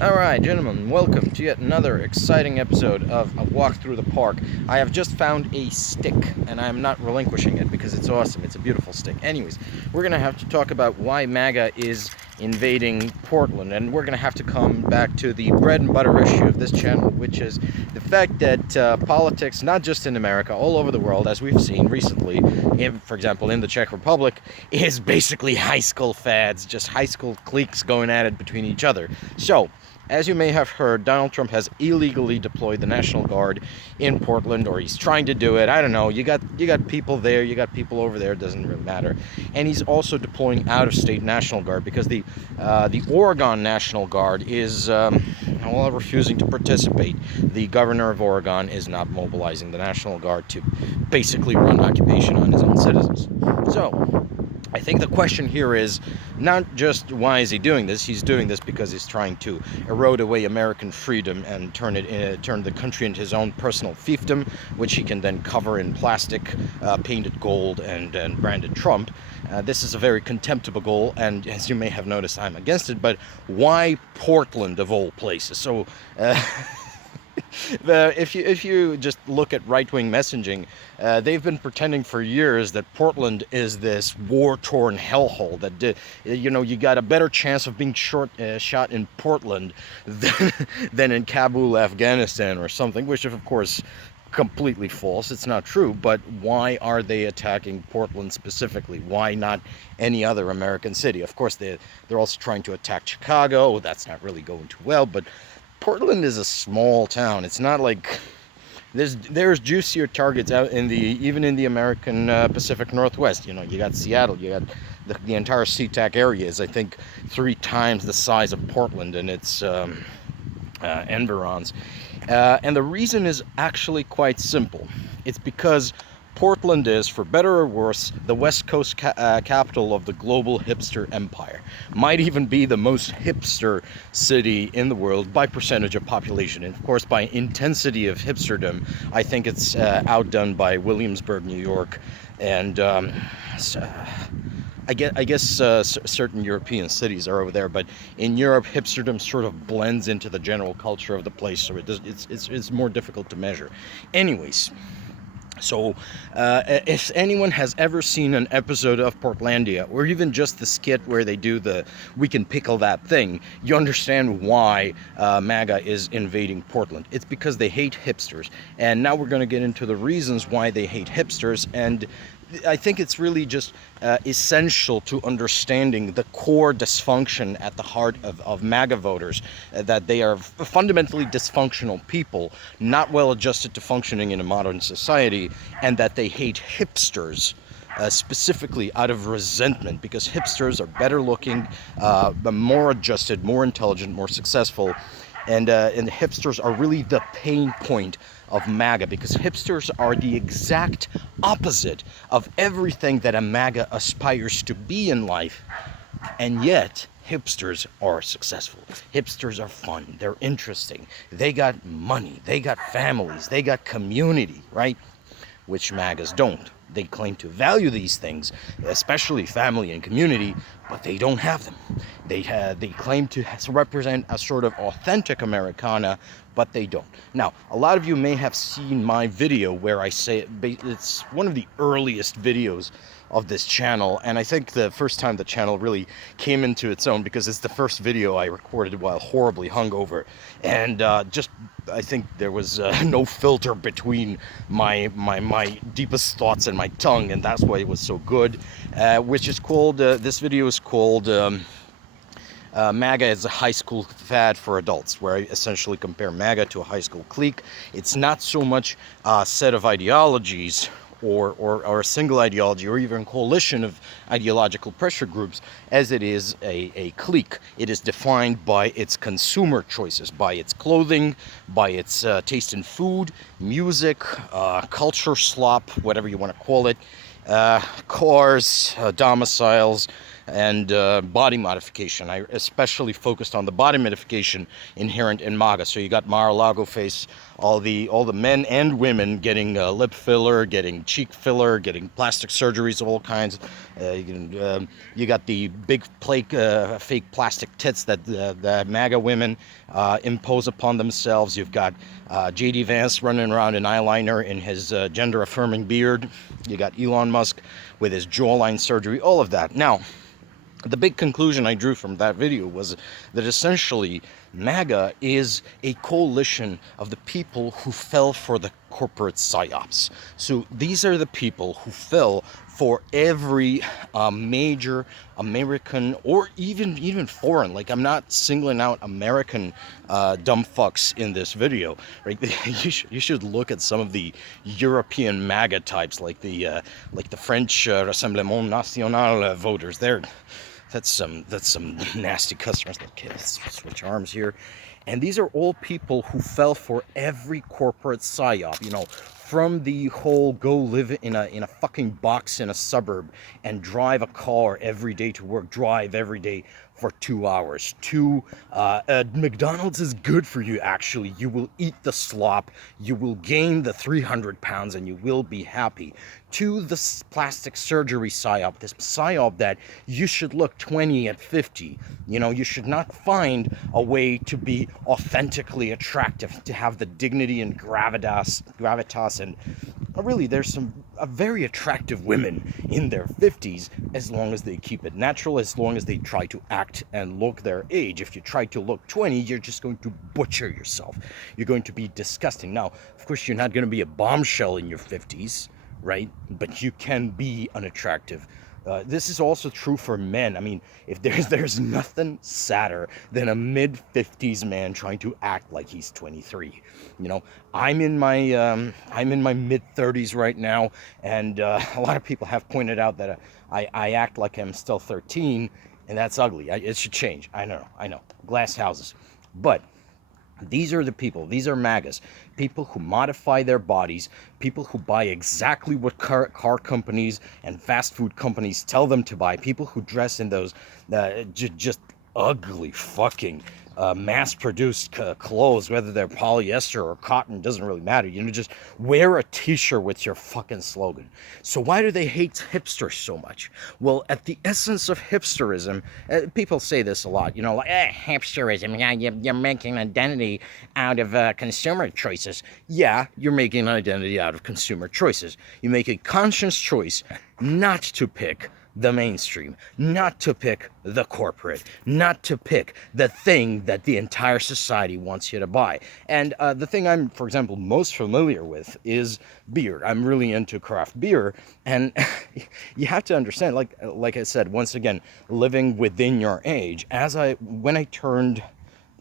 Alright, gentlemen, welcome to yet another exciting episode of A Walk Through the Park. I have just found a stick, and I'm not relinquishing it because it's awesome. It's a beautiful stick. Anyways, we're going to have to talk about why MAGA is invading Portland, and we're going to have to come back to the bread and butter issue of this channel, which is the fact that politics, not just in America, all over the world, as we've seen recently, for example, in the Czech Republic, is basically high school fads, just high school cliques going at it between each other. So, as you may have heard, Donald Trump has illegally deployed the National Guard in Portland, or he's trying to do it. I don't know. You got people there, you got people over there. It doesn't really matter. And he's also deploying out-of-state National Guard because the Oregon National Guard is refusing to participate. The governor of Oregon is not mobilizing the National Guard to basically run occupation on his own citizens. So, I think the question here is not just why is he doing this. He's doing this because he's trying to erode away American freedom and turn the country into his own personal fiefdom, which he can then cover in plastic, painted gold, and branded Trump. This is a very contemptible goal, and as you may have noticed, I'm against it. But why Portland of all places? So. If you just look at right-wing messaging, they've been pretending for years that Portland is this war-torn hellhole, that you got a better chance of being shot in Portland than in Kabul, Afghanistan or something, which is of course completely false. It's not true. But why are they attacking Portland specifically? Why not any other American city? Of course they're also trying to attack Chicago. That's not really going too well, but Portland is a small town. It's not like there's juicier targets out even in the American Pacific Northwest. You got Seattle, you got the entire SeaTac area is, I think, 3 times the size of Portland and its environs. And the reason is actually quite simple. It's because Portland is, for better or worse, the West Coast capital of the global hipster empire. Might even be the most hipster city in the world by percentage of population. And of course, by intensity of hipsterdom, I think it's outdone by Williamsburg, New York, and I guess certain European cities are over there. But in Europe, hipsterdom sort of blends into the general culture of the place, so it's more difficult to measure. Anyways. So, if anyone has ever seen an episode of Portlandia, or even just the skit where they do the "we can pickle that thing," you understand why MAGA is invading Portland. It's because they hate hipsters. And now we're going to get into the reasons why they hate hipsters, and I think it's really just essential to understanding the core dysfunction at the heart of MAGA voters, that they are fundamentally dysfunctional people, not well adjusted to functioning in a modern society, and that they hate hipsters. Specifically out of resentment, because hipsters are better looking, more adjusted, more intelligent, more successful, and hipsters are really the pain point of MAGA, because hipsters are the exact opposite of everything that a MAGA aspires to be in life, and yet hipsters are successful. Hipsters are fun, they're interesting, they got money, they got families, they got community, right? Which MAGAs don't. They claim to value these things, especially family and community, but they don't have them. They claim to represent a sort of authentic Americana, but they don't. Now, a lot of you may have seen my video where I say it's one of the earliest videos of this channel, and I think the first time the channel really came into its own because it's the first video I recorded while horribly hungover, and I think there was no filter between my deepest thoughts and my tongue, and that's why it was so good. Which is called this video is called MAGA is a high school fad for adults, where I essentially compare MAGA to a high school clique. It's not so much a set of ideologies or a single ideology or even coalition of ideological pressure groups as it is a clique. It is defined by its consumer choices, by its clothing, by its taste in food, music, culture slop, whatever you want to call it, cars, domiciles, and body modification. I especially focused on the body modification inherent in MAGA. So you got Mar-a-Lago face, all the men and women getting lip filler, getting cheek filler, getting plastic surgeries of all kinds. You got the big fake plastic tits that the MAGA women impose upon themselves. You've got J.D. Vance running around in eyeliner in his gender-affirming beard. You got Elon Musk with his jawline surgery, all of that. Now, the big conclusion I drew from that video was that essentially MAGA is a coalition of the people who fell for the corporate psyops. So these are the people who fell for every major American or even foreign. Like, I'm not singling out American dumb fucks in this video, right? You should look at some of the European MAGA types, like the French Rassemblement National voters. That's some nasty customers. Okay, let's switch arms here. And these are all people who fell for every corporate psyop, you know, from the whole go live in a fucking box in a suburb and drive a car every day to work, drive every day for 2 hours, to McDonald's is good for you, actually. You will eat the slop, you will gain the 300 pounds, and you will be happy. To the plastic surgery psyop, this psyop that you should look 20 at 50. You know, you should not find a way to be authentically attractive, to have the dignity and gravitas, and really there's some very attractive women in their 50s, as long as they keep it natural, as long as they try to act and look their age. If you try to look 20, you're just going to butcher yourself. You're going to be disgusting. Now, of course, you're not going to be a bombshell in your 50s, right? But you can be unattractive. This is also true for men. I mean, if there's nothing sadder than a mid-50s man trying to act like he's 23. You know, I'm in my mid-30s right now, and a lot of people have pointed out that I act like I'm still 13, and that's ugly. It should change. I know. Glass houses, but these are the people, these are MAGAs, people who modify their bodies, people who buy exactly what car companies and fast food companies tell them to buy, people who dress in those just ugly fucking mass-produced clothes, whether they're polyester or cotton, doesn't really matter. You know, just wear a t-shirt with your fucking slogan. So why do they hate hipsters so much? Well, at the essence of hipsterism, people say this a lot, you know, like, hipsterism, yeah, you're making an identity out of consumer choices. Yeah, you're making an identity out of consumer choices. You make a conscious choice not to pick the mainstream, not to pick the corporate, not to pick the thing that the entire society wants you to buy. And the thing I'm, for example, most familiar with is beer. I'm really into craft beer, and you have to understand, like I said, once again, living within your age. When I turned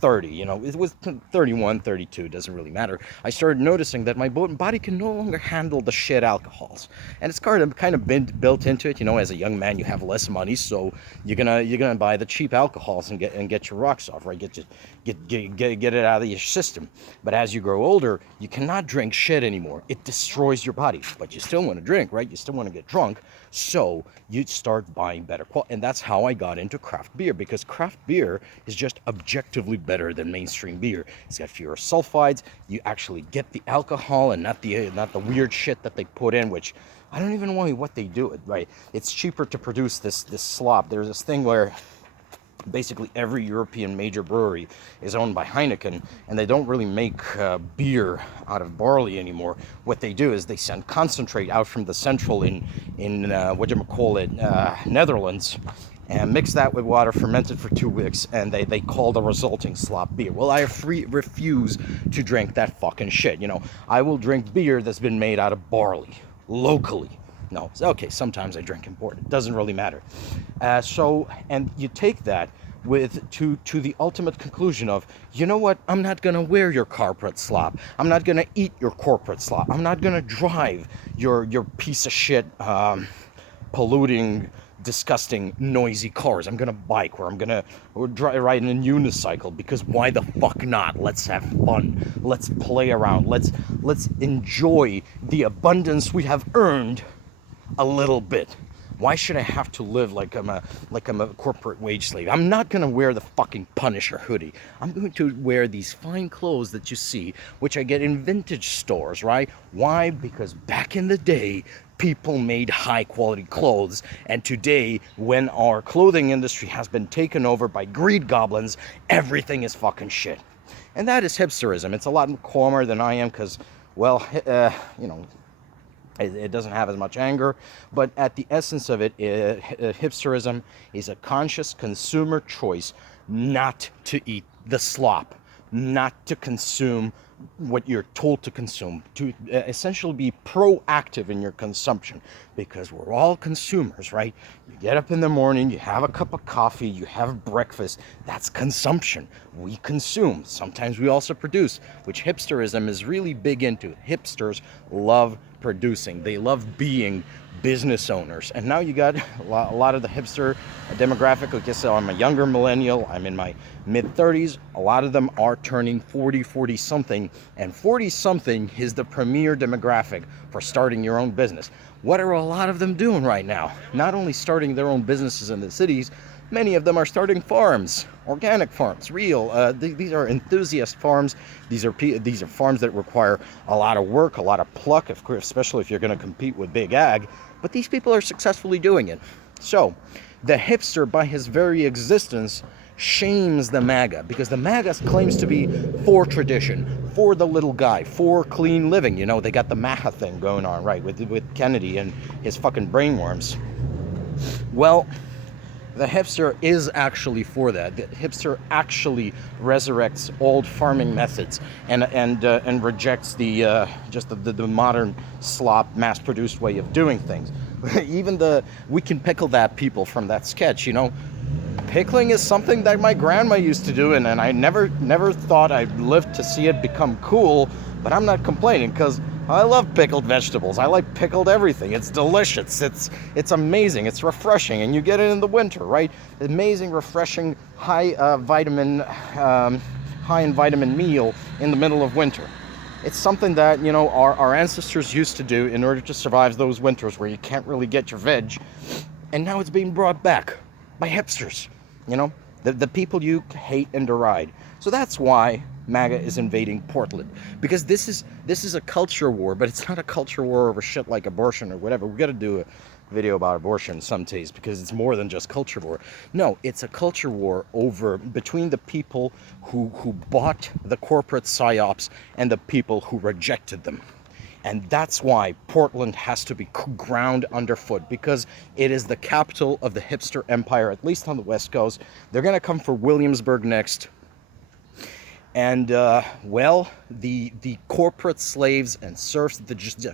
30, you know, it was 31, 32, doesn't really matter. I started noticing that my body can no longer handle the shit alcohols, and it's kind of been built into it. You know, as a young man, you have less money, so you're gonna buy the cheap alcohols and get your rocks off, right? Get it out of your system. But as you grow older, you cannot drink shit anymore. It destroys your body, but you still want to drink, right? You still want to get drunk, so you start buying better quality. And that's how I got into craft beer, because craft beer is just objectively better than mainstream beer. It's got fewer sulfides. You actually get the alcohol and not the weird shit that they put in, which I don't even know what they do it, right? It's cheaper to produce this slop. There's this thing where basically every European major brewery is owned by Heineken, and they don't really make beer out of barley anymore. What they do is they send concentrate out from the central in Netherlands, and mix that with water, ferment it for 2 weeks, and they call the resulting slop beer. Well, I refuse to drink that fucking shit. You know, I will drink beer that's been made out of barley, locally. No, okay, sometimes I drink imported. Doesn't really matter. And you take that to the ultimate conclusion of, you know what, I'm not going to wear your corporate slop. I'm not going to eat your corporate slop. I'm not going to drive your piece of shit, polluting, disgusting, noisy cars. I'm going to bike, or I'm going to ride in a unicycle, because why the fuck not? Let's have fun. Let's play around. Let's enjoy the abundance we have earned a little bit. Why should I have to live like I'm a corporate wage slave? I'm not gonna wear the fucking Punisher hoodie. I'm going to wear these fine clothes that you see, which I get in vintage stores, right? Why? Because back in the day, people made high quality clothes, and today, when our clothing industry has been taken over by greed goblins, everything is fucking shit. And that is hipsterism. It's a lot calmer than I am because, well, you know, it doesn't have as much anger, but at the essence of it, hipsterism is a conscious consumer choice not to eat the slop, not to consume what you're told to consume, to essentially be proactive in your consumption, because we're all consumers, right? You get up in the morning, you have a cup of coffee, you have breakfast. That's consumption. We consume. Sometimes we also produce, which hipsterism is really big into. Hipsters love producing. They love being business owners. And now you got a lot of the hipster demographic. Like I said, I'm a younger millennial. I'm in my mid-30s. A lot of them are turning 40 something. And 40 something is the premier demographic for starting your own business. What are a lot of them doing right now? Not only starting their own businesses in the cities, many of them are starting farms, organic farms, real. These are enthusiast farms. These are farms that require a lot of work, a lot of pluck, of course, especially if you're going to compete with big ag. But these people are successfully doing it. So the hipster, by his very existence, shames the MAGA, because the MAGA claims to be for tradition, for the little guy, for clean living. You know, they got the MAGA thing going on, right, with Kennedy and his fucking brainworms. Well, the hipster is actually for that. The hipster actually resurrects old farming methods and rejects the modern slop, mass-produced way of doing things. Even we can pickle that people from that sketch, you know. Pickling is something that my grandma used to do, and I never thought I'd live to see it become cool, but I'm not complaining, because I love pickled vegetables. I like pickled everything. It's delicious. It's amazing. It's refreshing, and you get it in the winter, right? Amazing, refreshing, high in vitamin meal in the middle of winter. It's something that, you know, our ancestors used to do in order to survive those winters where you can't really get your veg, and now it's being brought back by hipsters, you know, the people you hate and deride. So that's why MAGA is invading Portland, because this is a culture war, but it's not a culture war over shit like abortion or whatever. We got to do a video about abortion some days, because it's more than just culture war. No, it's a culture war between the people who bought the corporate psyops and the people who rejected them. And that's why Portland has to be ground underfoot, because it is the capital of the hipster empire, at least on the West Coast. They're going to come for Williamsburg next. And, well, the corporate slaves and serfs, the just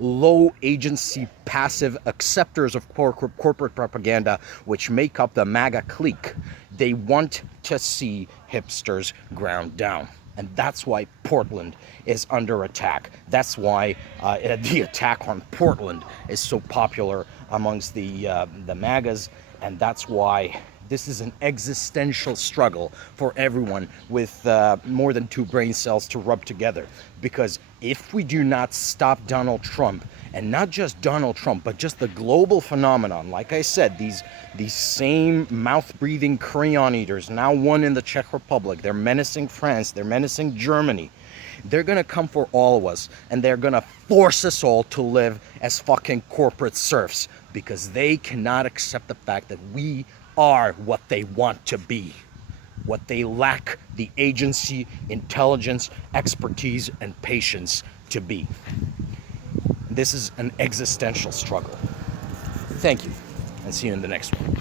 low agency, passive acceptors of corporate propaganda, which make up the MAGA clique, they want to see hipsters ground down. And that's why Portland is under attack. That's why the attack on Portland is so popular amongst the MAGAs. And that's why this is an existential struggle for everyone with more than 2 brain cells to rub together. Because if we do not stop Donald Trump, and not just Donald Trump, but just the global phenomenon, like I said, these same mouth-breathing crayon eaters, now one in the Czech Republic, they're menacing France, they're menacing Germany. They're gonna come for all of us, and they're gonna force us all to live as fucking corporate serfs, because they cannot accept the fact that we are what they want to be. What they lack the agency, intelligence, expertise, and patience to be. This is an existential struggle. Thank you, and see you in the next one.